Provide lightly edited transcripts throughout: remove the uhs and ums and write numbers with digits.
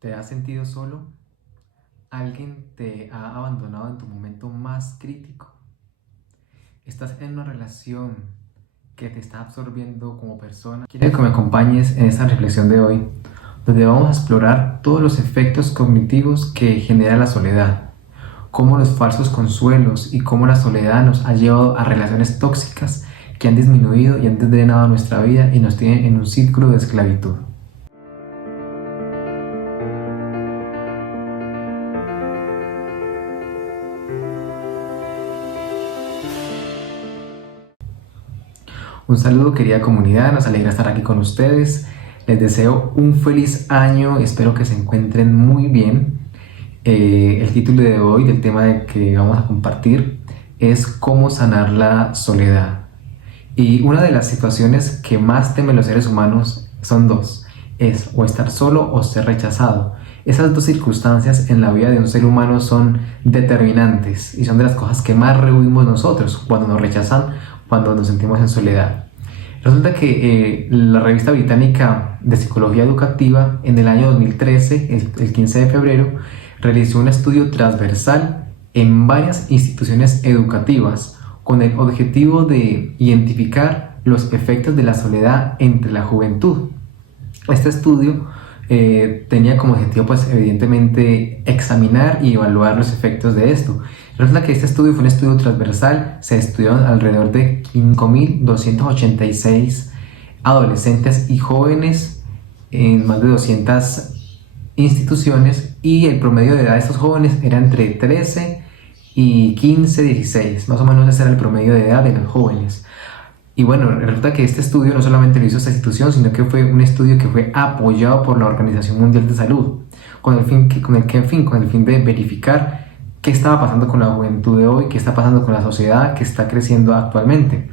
¿Te has sentido solo? ¿Alguien te ha abandonado en tu momento más crítico? ¿Estás en una relación que te está absorbiendo como persona? Quiero que me acompañes en esta reflexión de hoy, donde vamos a explorar todos los efectos cognitivos que genera la soledad, cómo los falsos consuelos y cómo la soledad nos ha llevado a relaciones tóxicas que han disminuido y han drenado nuestra vida y nos tienen en un círculo de esclavitud. Un saludo, querida comunidad, nos alegra estar aquí con ustedes. Les deseo un feliz año, espero que se encuentren muy bien. El título de hoy del tema que vamos a compartir es cómo sanar la soledad. Y una de las situaciones que más temen los seres humanos son dos, es o estar solo o ser rechazado. Esas dos circunstancias en la vida de un ser humano son determinantes y son de las cosas que más rehuimos nosotros cuando nos rechazan, cuando nos sentimos en soledad. Resulta que la revista británica de psicología educativa en el año 2013, el 15 de febrero, realizó un estudio transversal en varias instituciones educativas con el objetivo de identificar los efectos de la soledad entre la juventud. Este estudio tenía como objetivo, pues evidentemente, examinar y evaluar los efectos de esto. Resulta que este estudio fue un estudio transversal, se estudió alrededor de 5.286 adolescentes y jóvenes en más de 200 instituciones, y el promedio de edad de estos jóvenes era entre 13 y 15, 16, más o menos ese era el promedio de edad de los jóvenes. Y bueno, resulta que este estudio no solamente lo hizo esta institución, sino que fue un estudio que fue apoyado por la Organización Mundial de Salud, con el fin de verificar qué estaba pasando con la juventud de hoy, qué está pasando con la sociedad que está creciendo actualmente.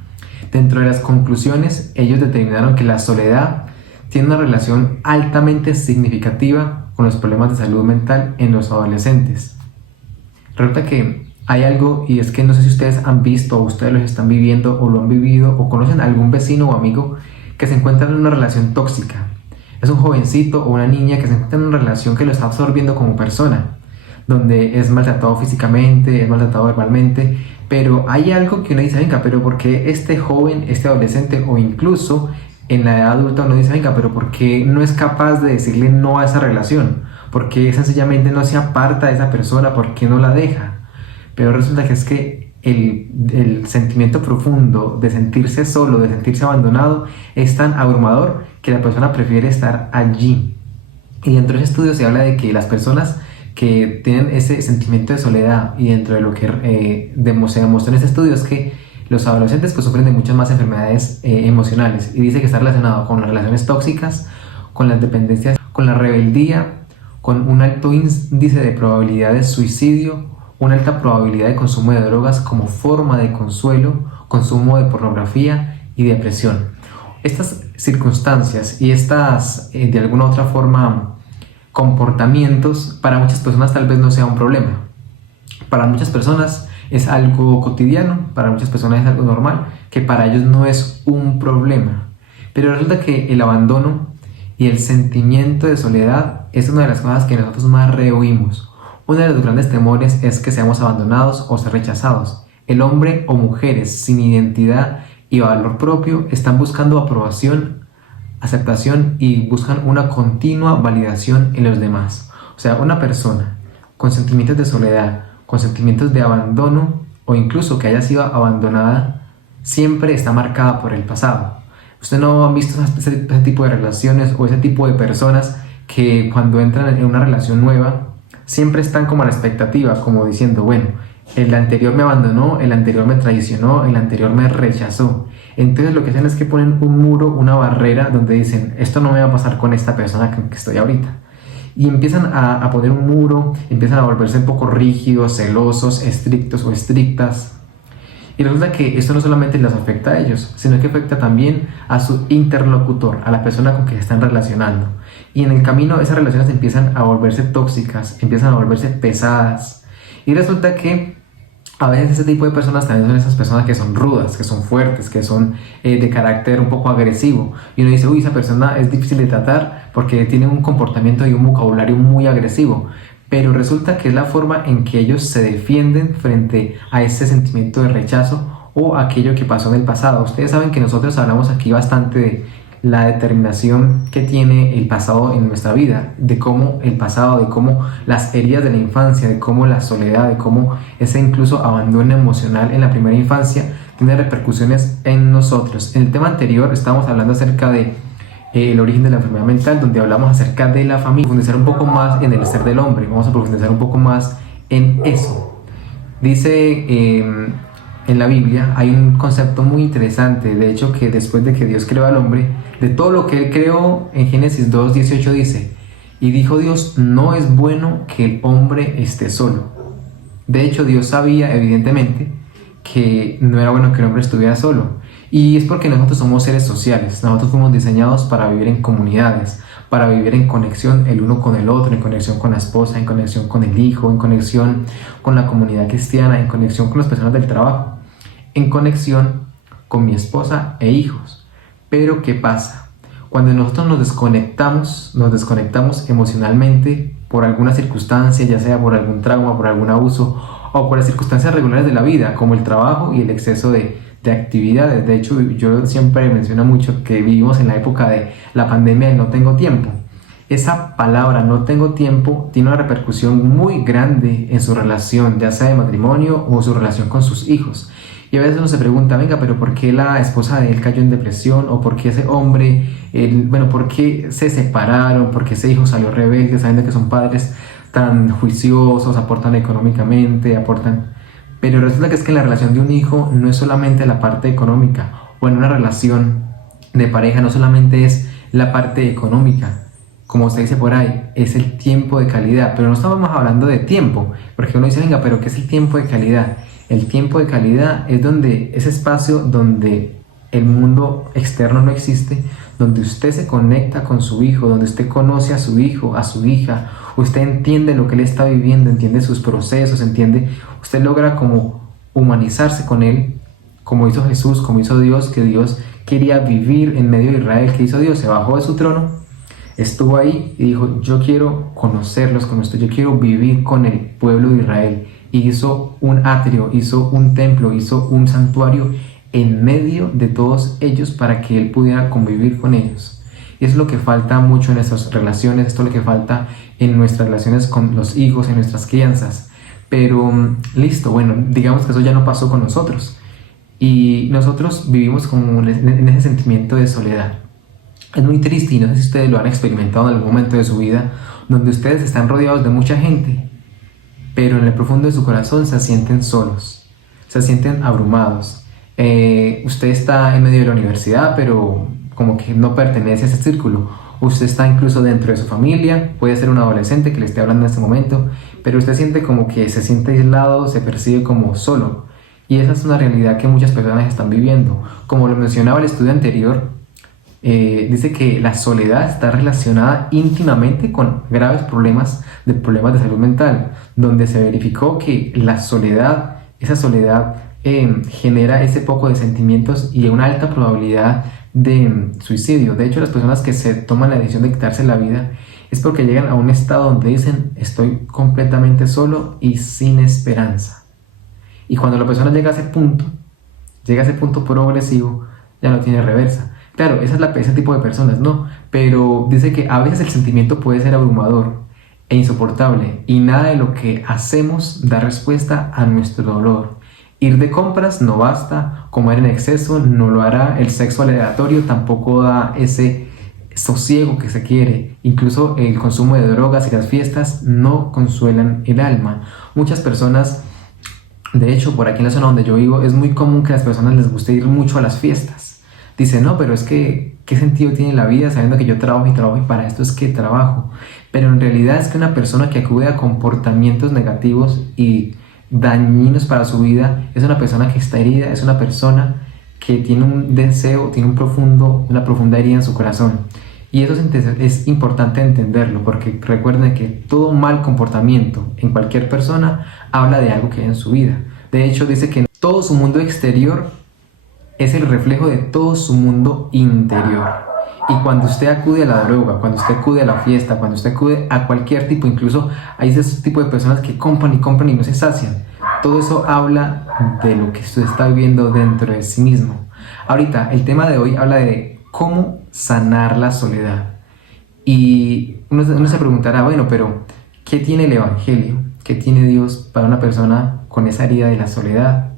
Dentro de las conclusiones, ellos determinaron que la soledad tiene una relación altamente significativa con los problemas de salud mental en los adolescentes. Resulta que hay algo, y es que no sé si ustedes han visto, o ustedes lo están viviendo, o lo han vivido, o conocen a algún vecino o amigo que se encuentra en una relación tóxica. Es un jovencito o una niña que se encuentra en una relación que lo está absorbiendo como persona, donde es maltratado físicamente, es maltratado verbalmente, pero hay algo que uno dice, venga, pero ¿por qué este joven, este adolescente, o incluso en la edad adulta uno dice, venga, pero ¿por qué no es capaz de decirle no a esa relación? ¿Por qué sencillamente no se aparta de esa persona? ¿Por qué no la deja? Pero resulta que es que el sentimiento profundo de sentirse solo, de sentirse abandonado, es tan abrumador que la persona prefiere estar allí. Y dentro de ese estudio se habla de que las personas que tienen ese sentimiento de soledad, y dentro de lo que se demostró en este estudio, es que los adolescentes pues sufren de muchas más enfermedades emocionales, y dice que está relacionado con las relaciones tóxicas, con las dependencias, con la rebeldía, con un alto índice de probabilidad de suicidio, una alta probabilidad de consumo de drogas como forma de consuelo, consumo de pornografía y depresión. Estas circunstancias y estas, de alguna u otra forma, comportamientos, para muchas personas tal vez no sea un problema. Para muchas personas es algo cotidiano, para muchas personas es algo normal, que para ellos no es un problema. Pero resulta que el abandono y el sentimiento de soledad es una de las cosas que nosotros más rehuimos. Uno de los grandes temores es que seamos abandonados o ser rechazados. El hombre o mujeres sin identidad y valor propio están buscando aprobación, aceptación, y buscan una continua validación en los demás. O sea, una persona con sentimientos de soledad, con sentimientos de abandono, o incluso que haya sido abandonada, siempre está marcada por el pasado. Usted no ha visto ese tipo de relaciones o ese tipo de personas que cuando entran en una relación nueva siempre están como a la expectativa, como diciendo, bueno, el anterior me abandonó, el anterior me traicionó, el anterior me rechazó. Entonces lo que hacen es que ponen un muro, una barrera, donde dicen, esto no me va a pasar con esta persona que estoy ahorita. Y empiezan a poner un muro, empiezan a volverse un poco rígidos, celosos, estrictos o estrictas. Y resulta que esto no solamente les afecta a ellos, sino que afecta también a su interlocutor, a la persona con que se están relacionando. Y en el camino esas relaciones empiezan a volverse tóxicas, empiezan a volverse pesadas. Y resulta que A veces ese tipo de personas también son esas personas que son rudas, que son fuertes, que son de carácter un poco agresivo. Y uno dice, uy, esa persona es difícil de tratar porque tiene un comportamiento y un vocabulario muy agresivo. Pero resulta que es la forma en que ellos se defienden frente a ese sentimiento de rechazo o aquello que pasó en el pasado. Ustedes saben que nosotros hablamos aquí bastante de la determinación que tiene el pasado en nuestra vida, de cómo el pasado, de cómo las heridas de la infancia, de cómo la soledad, de cómo ese incluso abandono emocional en la primera infancia tiene repercusiones en nosotros. En el tema anterior estábamos hablando acerca de el origen de la enfermedad mental, donde hablamos acerca de la familia, profundizar un poco más en el ser del hombre, vamos a profundizar un poco más en eso. Dice en la Biblia hay un concepto muy interesante, de hecho que después de que Dios creó al hombre, de todo lo que él creó, en Génesis 2:18 dice, y dijo Dios, no es bueno que el hombre esté solo. De hecho, Dios sabía evidentemente que no era bueno que el hombre estuviera solo. Y es porque nosotros somos seres sociales, nosotros fuimos diseñados para vivir en comunidades, para vivir en conexión el uno con el otro, en conexión con la esposa, en conexión con el hijo, en conexión con la comunidad cristiana, en conexión con las personas del trabajo, en conexión con mi esposa e hijos. Pero ¿qué pasa? Cuando nosotros nos desconectamos emocionalmente por alguna circunstancia, ya sea por algún trauma, por algún abuso o por las circunstancias regulares de la vida, como el trabajo y el exceso de actividades. De hecho, yo siempre menciono mucho que vivimos en la época de la pandemia de no tengo tiempo. Esa palabra no tengo tiempo tiene una repercusión muy grande en su relación, ya sea de matrimonio o su relación con sus hijos. Y a veces uno se pregunta, venga, pero ¿por qué la esposa de él cayó en depresión? ¿O por qué ese hombre, por qué se separaron? ¿Por qué ese hijo salió rebelde sabiendo que son padres tan juiciosos, aportan económicamente, aportan? Pero resulta que es que la relación de un hijo no es solamente la parte económica, o en una relación de pareja no solamente es la parte económica, como se dice por ahí, es el tiempo de calidad. Pero no estamos hablando de tiempo, porque uno dice, venga, pero ¿qué es el tiempo de calidad? El tiempo de calidad es ese espacio donde el mundo externo no existe, donde usted se conecta con su hijo, donde usted conoce a su hijo, a su hija, usted entiende lo que él está viviendo, entiende sus procesos, usted logra como humanizarse con él, como hizo Jesús, como hizo Dios, que Dios quería vivir en medio de Israel. ¿Qué hizo Dios? Se bajó de su trono, estuvo ahí y dijo, yo quiero conocerlos con esto, yo quiero vivir con el pueblo de Israel. Y hizo un atrio, hizo un templo, hizo un santuario en medio de todos ellos para que él pudiera convivir con ellos. Y eso es lo que falta mucho en nuestras relaciones, esto es lo que falta en nuestras relaciones con los hijos, en nuestras crianzas. Pero listo, bueno, digamos que eso ya no pasó con nosotros. Y nosotros vivimos como en ese sentimiento de soledad. Es muy triste y no sé si ustedes lo han experimentado en algún momento de su vida, donde ustedes están rodeados de mucha gente, pero en el profundo de su corazón se sienten solos, se sienten abrumados. Usted está en medio de la universidad, pero como que no pertenece a ese círculo. Usted está incluso dentro de su familia, puede ser un adolescente que le esté hablando en este momento, pero usted siente como que se siente aislado, se percibe como solo. Y esa es una realidad que muchas personas están viviendo. Como lo mencionaba el estudio anterior, dice que la soledad está relacionada íntimamente con graves problemas de salud mental, donde se verificó que la soledad, esa soledad genera ese poco de sentimientos y una alta probabilidad de suicidio. De hecho, las personas que se toman la decisión de quitarse la vida es porque llegan a un estado donde dicen, estoy completamente solo y sin esperanza. Y cuando la persona llega a ese punto progresivo, ya no tiene reversa. Claro, ese tipo de personas, ¿no? Pero dice que a veces el sentimiento puede ser abrumador e insoportable y nada de lo que hacemos da respuesta a nuestro dolor. Ir de compras no basta, comer en exceso no lo hará, el sexo aleatorio tampoco da ese sosiego que se quiere. Incluso el consumo de drogas y las fiestas no consuelan el alma. Muchas personas, de hecho, por aquí en la zona donde yo vivo, es muy común que a las personas les guste ir mucho a las fiestas. Dicen, no, pero es que, ¿qué sentido tiene la vida sabiendo que yo trabajo y para esto es que trabajo? Pero en realidad es que una persona que acude a comportamientos negativos y dañinos para su vida es una persona que está herida, es una persona que tiene un deseo, tiene una profunda herida en su corazón. Y eso es importante entenderlo, porque recuerden que todo mal comportamiento en cualquier persona habla de algo que hay en su vida, De hecho, dice que todo su mundo exterior es el reflejo de todo su mundo interior. Y cuando usted acude a la droga, cuando usted acude a la fiesta, cuando usted acude a cualquier tipo, incluso hay ese tipo de personas que compran y compran y no se sacian, todo eso habla de lo que usted está viviendo dentro de sí mismo. Ahorita, el tema de hoy habla de cómo sanar la soledad. Y uno se preguntará, bueno, pero ¿qué tiene el Evangelio? ¿Qué tiene Dios para una persona con esa herida de la soledad?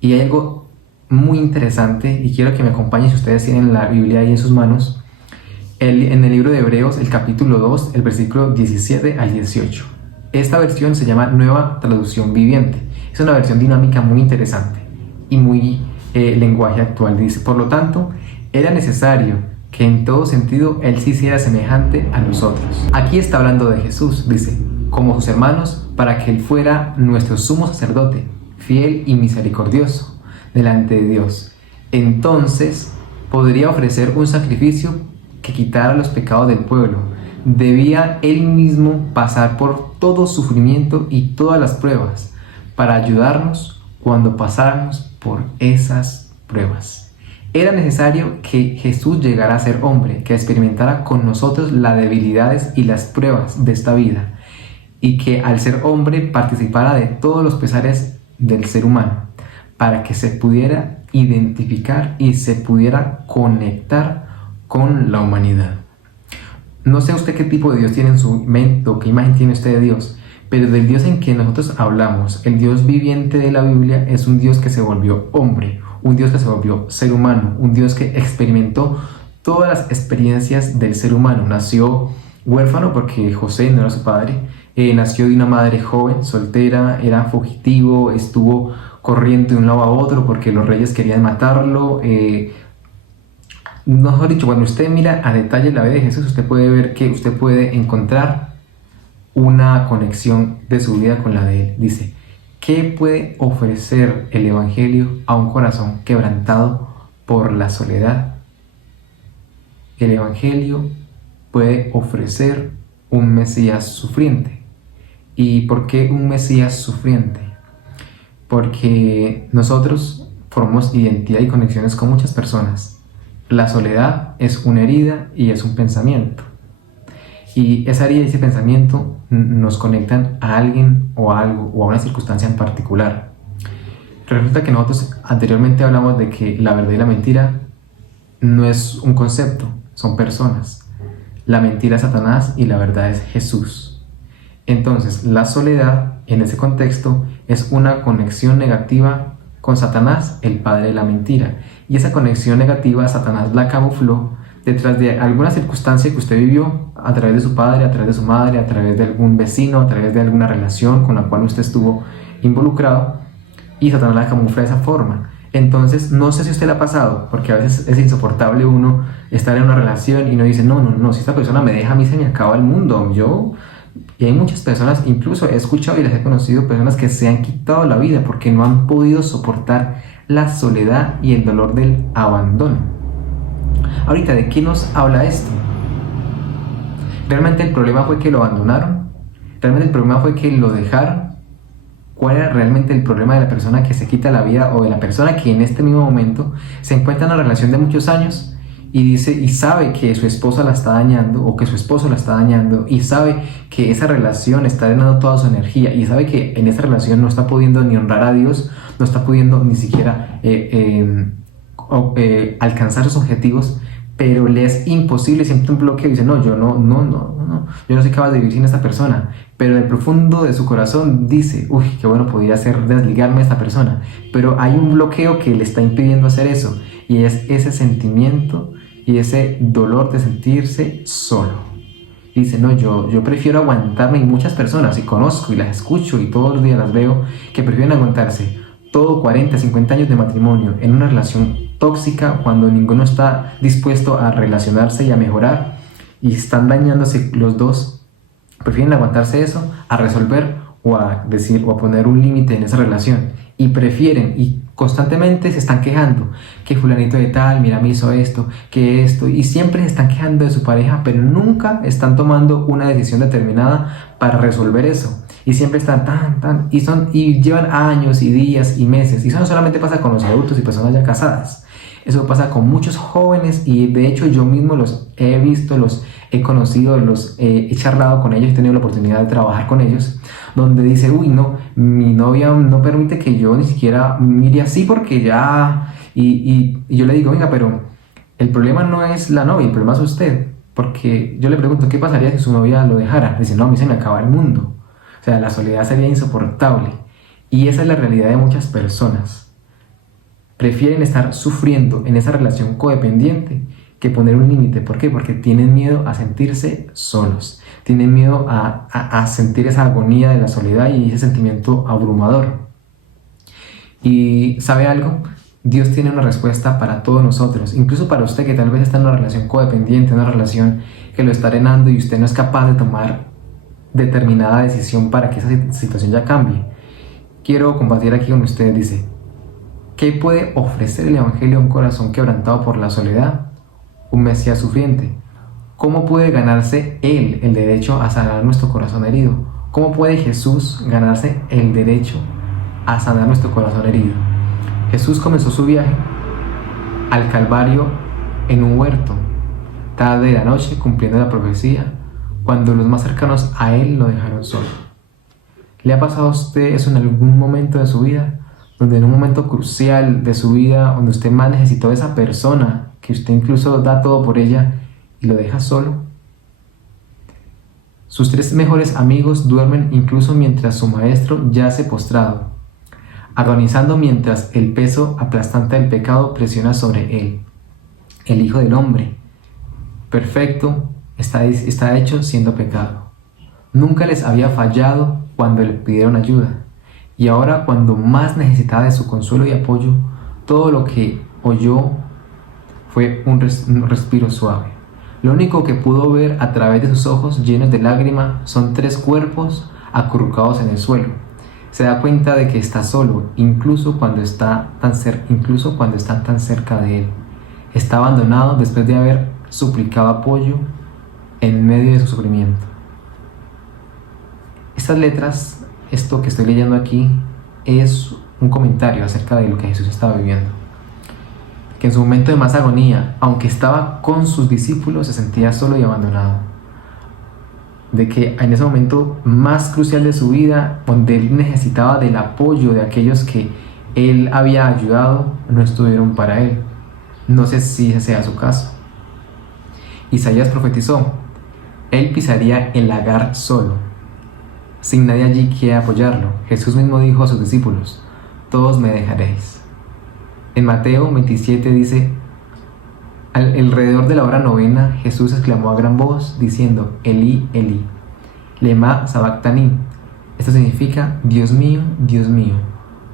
Y hay algo muy interesante, y quiero que me acompañen si ustedes tienen la Biblia ahí en sus manos, en el libro de Hebreos, el capítulo 2, el versículo 17 al 18. Esta versión se llama Nueva Traducción Viviente. Es una versión dinámica muy interesante y muy lenguaje actual. Dice, por lo tanto, era necesario que en todo sentido Él se hiciera semejante a nosotros. Aquí está hablando de Jesús, dice, como sus hermanos, para que Él fuera nuestro sumo sacerdote, fiel y misericordioso delante de Dios. Entonces podría ofrecer un sacrificio que quitara los pecados del pueblo. Debía Él mismo pasar por todo sufrimiento y todas las pruebas para ayudarnos cuando pasáramos por esas pruebas. Era necesario que Jesús llegara a ser hombre, que experimentara con nosotros las debilidades y las pruebas de esta vida, y que al ser hombre participara de todos los pesares del ser humano, para que se pudiera identificar y se pudiera conectar con la humanidad. No sé usted qué tipo de Dios tiene en su mente o qué imagen tiene usted de Dios, pero del Dios en que nosotros hablamos, el Dios viviente de la Biblia, es un Dios que se volvió hombre, un Dios que se volvió ser humano, un Dios que experimentó todas las experiencias del ser humano. Nació huérfano porque José no era su padre, nació de una madre joven, soltera, era fugitivo, estuvo corriendo de un lado a otro porque los reyes querían matarlo. Mejor dicho, cuando usted mira a detalle la vida de Jesús, usted puede ver que usted puede encontrar una conexión de su vida con la de Él. Dice, ¿qué puede ofrecer el Evangelio a un corazón quebrantado por la soledad? El Evangelio puede ofrecer un Mesías sufriente. ¿Y por qué un Mesías sufriente? Porque nosotros formamos identidad y conexiones con muchas personas. La soledad es una herida y es un pensamiento. Y esa herida y ese pensamiento nos conectan a alguien o a algo o a una circunstancia en particular. Resulta que nosotros anteriormente hablamos de que la verdad y la mentira no es un concepto, son personas. La mentira es Satanás y la verdad es Jesús. Entonces, la soledad en ese contexto es una conexión negativa con Satanás, el padre de la mentira. Y esa conexión negativa Satanás la camufló detrás de alguna circunstancia que usted vivió a través de su padre, a través de su madre, a través de algún vecino, a través de alguna relación con la cual usted estuvo involucrado, y Satanás la camufla de esa forma. Entonces, no sé si a usted le ha pasado, porque a veces es insoportable uno estar en una relación y uno dice, no, si esta persona me deja, a mí se me acaba el mundo. Y hay muchas personas, incluso he escuchado y les he conocido personas que se han quitado la vida porque no han podido soportar la soledad y el dolor del abandono. Ahorita, ¿de qué nos habla esto? ¿Realmente el problema fue que lo abandonaron? ¿Realmente el problema fue que lo dejaron? ¿Cuál era realmente el problema de la persona que se quita la vida o de la persona que en este mismo momento se encuentra en una relación de muchos años y dice y sabe que su esposa la está dañando o que su esposo la está dañando y sabe que esa relación está drenando toda su energía y sabe que en esa relación no está pudiendo ni honrar a Dios, no está pudiendo ni siquiera alcanzar sus objetivos, pero le es imposible, siente un bloqueo y dice, yo no soy capaz de vivir sin esta persona, pero en el profundo de su corazón dice, qué bueno podría ser desligarme de esta persona, pero hay un bloqueo que le está impidiendo hacer eso, y es ese sentimiento y ese dolor de sentirse solo. Dice, yo prefiero aguantarme, y muchas personas, y conozco y las escucho y todos los días las veo, que prefieren aguantarse todo 40, 50 años de matrimonio en una relación tóxica cuando ninguno está dispuesto a relacionarse y a mejorar y están dañándose los dos. Prefieren aguantarse eso a resolver o a decir o a poner un límite en esa relación, y prefieren, y Constantemente se están quejando, que fulanito de tal, mira, me hizo esto, que esto, y siempre se están quejando de su pareja, pero nunca están tomando una decisión determinada para resolver eso. Y siempre están y llevan años y días y meses. Y eso no solamente pasa con los adultos y personas ya casadas. Eso pasa con muchos jóvenes y de hecho yo mismo los he visto, los he conocido, los he charlado con ellos, he tenido la oportunidad de trabajar con ellos, donde dice, uy, no, mi novia no permite que yo ni siquiera mire así porque ya... Y yo le digo, venga, pero el problema no es la novia, el problema es usted. Porque yo le pregunto, ¿qué pasaría si su novia lo dejara? Dice, no, a mí se me acaba el mundo. O sea, la soledad sería insoportable. Y esa es la realidad de muchas personas. Prefieren estar sufriendo en esa relación codependiente que poner un límite. ¿Por qué? Porque tienen miedo a sentirse solos. Tienen miedo a sentir esa agonía de la soledad y ese sentimiento abrumador. Y ¿sabe algo? Dios tiene una respuesta para todos nosotros, incluso para usted que tal vez está en una relación codependiente, una relación que lo está arenando y usted no es capaz de tomar determinada decisión para que esa situación ya cambie. Quiero compartir aquí con ustedes, dice, ¿qué puede ofrecer el Evangelio a un corazón quebrantado por la soledad? Un Mesías sufriente. ¿Cómo puede ganarse Él el derecho a sanar nuestro corazón herido? ¿Cómo puede Jesús ganarse el derecho a sanar nuestro corazón herido? Jesús comenzó su viaje al Calvario en un huerto, tarde de la noche, cumpliendo la profecía, cuando los más cercanos a Él lo dejaron solo. ¿Le ha pasado a usted eso en algún momento de su vida? Donde en un momento crucial de su vida, donde usted más necesitó a esa persona, que usted incluso da todo por ella y lo deja solo. Sus 3 mejores amigos duermen incluso mientras su maestro yace postrado, agonizando mientras el peso aplastante del pecado presiona sobre él. El Hijo del Hombre, perfecto, está hecho siendo pecado. Nunca les había fallado cuando le pidieron ayuda, y ahora cuando más necesitaba de su consuelo y apoyo, todo lo que oyó fue un respiro suave. Lo único que pudo ver a través de sus ojos llenos de lágrimas son 3 cuerpos acurrucados en el suelo. Se da cuenta de que está solo, incluso cuando están tan cerca de él. Está abandonado después de haber suplicado apoyo en medio de su sufrimiento. Estas letras, esto que estoy leyendo aquí, es un comentario acerca de lo que Jesús estaba viviendo. Que en su momento de más agonía, aunque estaba con sus discípulos, se sentía solo y abandonado. De que en ese momento más crucial de su vida, donde él necesitaba del apoyo de aquellos que él había ayudado, no estuvieron para él. No sé si ese sea su caso. Isaías profetizó, él pisaría el lagar solo, sin nadie allí que apoyarlo. Jesús mismo dijo a sus discípulos, todos me dejaréis. En Mateo 27 dice, alrededor de la hora 9, Jesús exclamó a gran voz, diciendo, Elí, Elí, lema sabactani. Esto significa, Dios mío,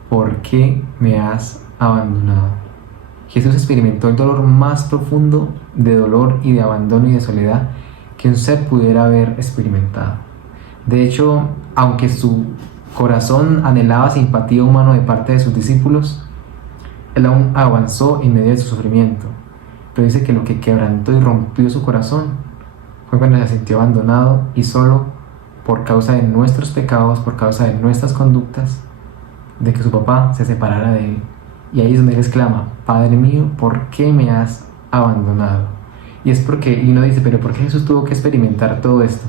¿por qué me has abandonado? Jesús experimentó el dolor más profundo de dolor y de abandono y de soledad que un ser pudiera haber experimentado. De hecho, aunque su corazón anhelaba simpatía humana de parte de sus discípulos, él aún avanzó en medio de su sufrimiento. Pero dice que lo que quebrantó y rompió su corazón fue cuando se sintió abandonado y solo por causa de nuestros pecados, por causa de nuestras conductas, de que su papá se separara de él. Y ahí es donde él exclama, Padre mío, ¿por qué me has abandonado? Y es porque, y uno dice, pero ¿por qué Jesús tuvo que experimentar todo esto?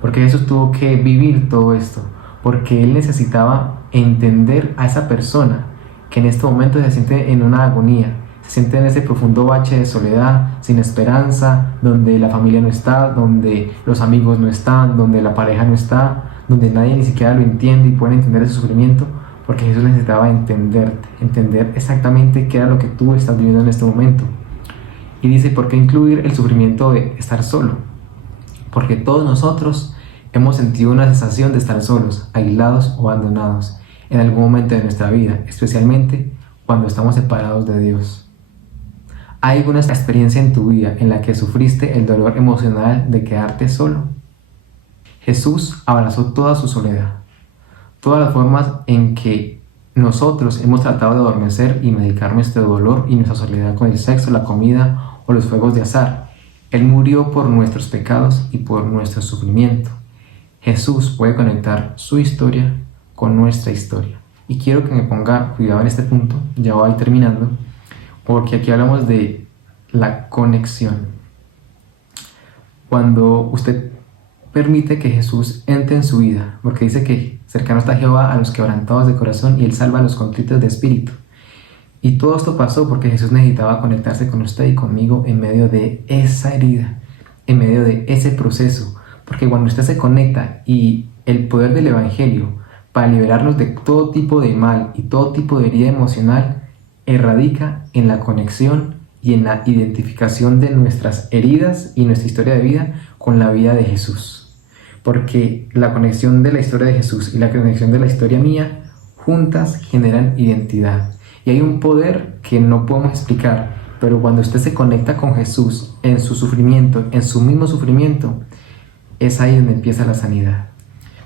¿Por qué Jesús tuvo que vivir todo esto? Porque él necesitaba entender a esa persona que en este momento se siente en una agonía, se siente en ese profundo bache de soledad, sin esperanza, donde la familia no está, donde los amigos no están, donde la pareja no está, donde nadie ni siquiera lo entiende y puede entender ese sufrimiento, porque Jesús necesitaba entender exactamente qué era lo que tú estás viviendo en este momento. Y dice, ¿por qué incluir el sufrimiento de estar solo? Porque todos nosotros hemos sentido una sensación de estar solos, aislados o abandonados en algún momento de nuestra vida, especialmente cuando estamos separados de Dios. ¿Hay alguna experiencia en tu vida en la que sufriste el dolor emocional de quedarte solo? Jesús abrazó toda su soledad, todas las formas en que nosotros hemos tratado de adormecer y medicar nuestro dolor y nuestra soledad con el sexo, la comida o los juegos de azar. Él murió por nuestros pecados y por nuestro sufrimiento. Jesús puede conectar su historia con nuestra historia. Y quiero que me ponga cuidado en este punto, ya voy terminando, porque aquí hablamos de la conexión. Cuando usted permite que Jesús entre en su vida, porque dice que cercano está Jehová a los quebrantados de corazón y Él salva a los contritos de espíritu. Y todo esto pasó porque Jesús necesitaba conectarse con usted y conmigo en medio de esa herida, en medio de ese proceso. Porque cuando usted se conecta y el poder del Evangelio para liberarnos de todo tipo de mal y todo tipo de herida emocional radica en la conexión y en la identificación de nuestras heridas y nuestra historia de vida con la vida de Jesús. Porque la conexión de la historia de Jesús y la conexión de la historia mía juntas generan identidad. Y hay un poder que no podemos explicar, pero cuando usted se conecta con Jesús en su sufrimiento, en su mismo sufrimiento, es ahí donde empieza la sanidad.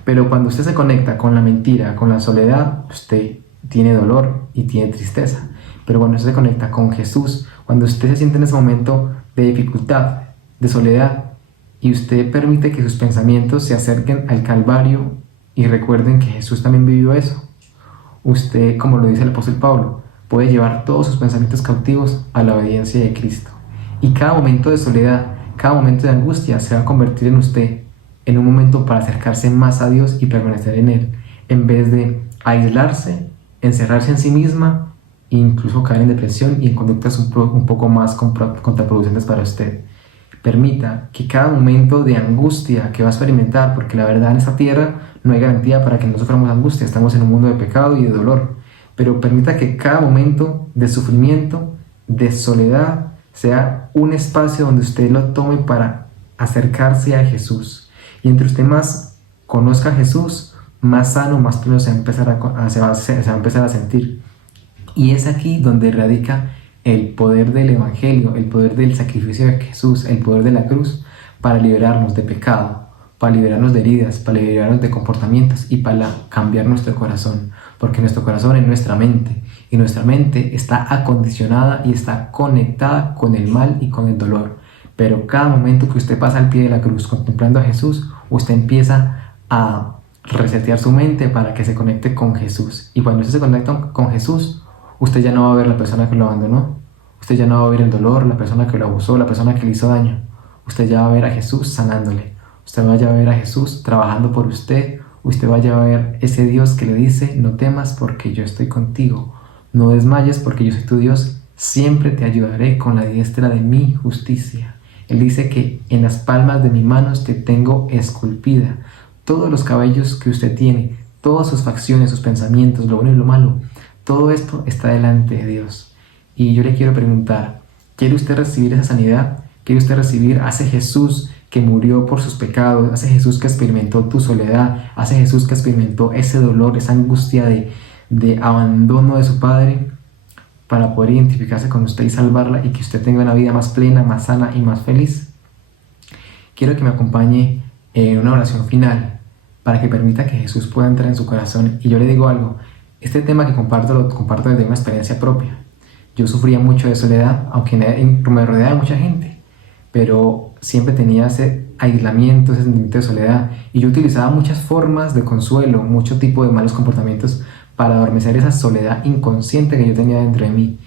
Pero cuando usted se conecta con la mentira, con la soledad, usted tiene dolor y tiene tristeza. Pero cuando usted se conecta con Jesús, cuando usted se siente en ese momento de dificultad, de soledad, y usted permite que sus pensamientos se acerquen al Calvario y recuerden que Jesús también vivió eso, usted, como lo dice el apóstol Pablo, puede llevar todos sus pensamientos cautivos a la obediencia de Cristo. Y cada momento de soledad, cada momento de angustia se va a convertir en usted en un momento para acercarse más a Dios y permanecer en Él, en vez de aislarse, encerrarse en sí misma e incluso caer en depresión y en conductas un poco más contraproducentes para usted. Permita que cada momento de angustia que va a experimentar, porque la verdad en esta tierra no hay garantía para que no suframos angustia, estamos en un mundo de pecado y de dolor, pero permita que cada momento de sufrimiento, de soledad, sea un espacio donde usted lo tome para acercarse a Jesús. Y entre usted más conozca a Jesús, más sano, más pleno se va a empezar a sentir. Y es aquí donde radica el poder del Evangelio, el poder del sacrificio de Jesús, el poder de la cruz para liberarnos de pecado, para liberarnos de heridas, para liberarnos de comportamientos y para cambiar nuestro corazón. Porque nuestro corazón es nuestra mente y nuestra mente está acondicionada y está conectada con el mal y con el dolor. Pero cada momento que usted pasa al pie de la cruz contemplando a Jesús, usted empieza a resetear su mente para que se conecte con Jesús. Y cuando usted se conecta con Jesús, usted ya no va a ver la persona que lo abandonó, usted ya no va a ver el dolor, la persona que lo abusó, la persona que le hizo daño. Usted ya va a ver a Jesús sanándole, usted va a ver a Jesús trabajando por usted, usted va a ver ese Dios que le dice: no temas porque yo estoy contigo, no desmayes porque yo soy tu Dios, siempre te ayudaré con la diestra de mi justicia. Él dice que en las palmas de mis manos te tengo esculpida. Todos los cabellos que usted tiene, todas sus facciones, sus pensamientos, lo bueno y lo malo, todo esto está delante de Dios. Y yo le quiero preguntar, ¿quiere usted recibir esa sanidad? ¿Quiere usted recibir a ese Jesús que murió por sus pecados, a ese Jesús que experimentó tu soledad, a ese Jesús que experimentó ese dolor, esa angustia de abandono de su Padre, para poder identificarse con usted y salvarla y que usted tenga una vida más plena, más sana y más feliz? Quiero que me acompañe en una oración final para que permita que Jesús pueda entrar en su corazón. Y yo le digo algo, este tema que comparto lo comparto desde una experiencia propia. Yo sufría mucho de soledad, aunque me rodeaba de mucha gente, pero siempre tenía ese aislamiento, ese sentimiento de soledad, y yo utilizaba muchas formas de consuelo, mucho tipo de malos comportamientos para adormecer esa soledad inconsciente que yo tenía dentro de mí.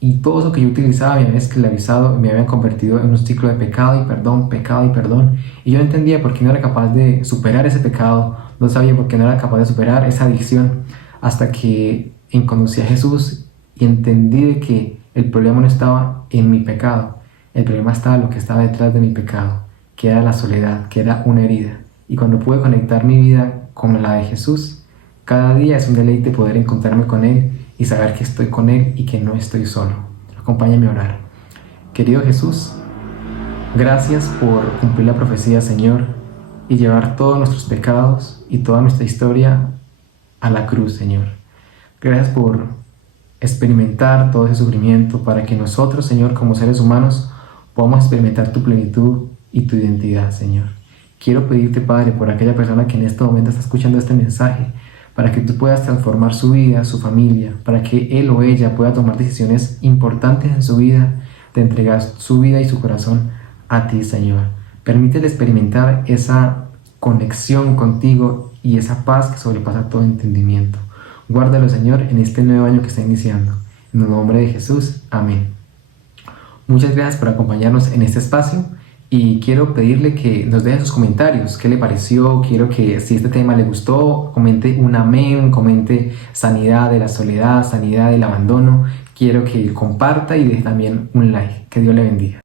Y todo eso que yo utilizaba me había esclavizado, me había convertido en un ciclo de pecado y perdón. Y yo no entendía por qué no era capaz de superar ese pecado, no sabía por qué no era capaz de superar esa adicción, hasta que conocí a Jesús y entendí de que el problema no estaba en mi pecado, el problema estaba en lo que estaba detrás de mi pecado, que era la soledad, que era una herida. Y cuando pude conectar mi vida con la de Jesús, cada día es un deleite poder encontrarme con Él y saber que estoy con Él y que no estoy solo. Acompáñame a orar. Querido Jesús, gracias por cumplir la profecía, Señor, y llevar todos nuestros pecados y toda nuestra historia a la cruz, Señor. Gracias por experimentar todo ese sufrimiento para que nosotros, Señor, como seres humanos, podamos experimentar tu plenitud y tu identidad, Señor. Quiero pedirte, Padre, por aquella persona que en este momento está escuchando este mensaje, para que tú puedas transformar su vida, su familia, para que él o ella pueda tomar decisiones importantes en su vida, de entregar su vida y su corazón a ti, Señor. Permítele experimentar esa conexión contigo y esa paz que sobrepasa todo entendimiento. Guárdalo, Señor, en este nuevo año que está iniciando. En el nombre de Jesús. Amén. Muchas gracias por acompañarnos en este espacio y quiero pedirle que nos deje sus comentarios. ¿Qué le pareció? Quiero que si este tema le gustó, comente un amén, comente sanidad de la soledad, sanidad del abandono. Quiero que comparta y deje también un like. Que Dios le bendiga.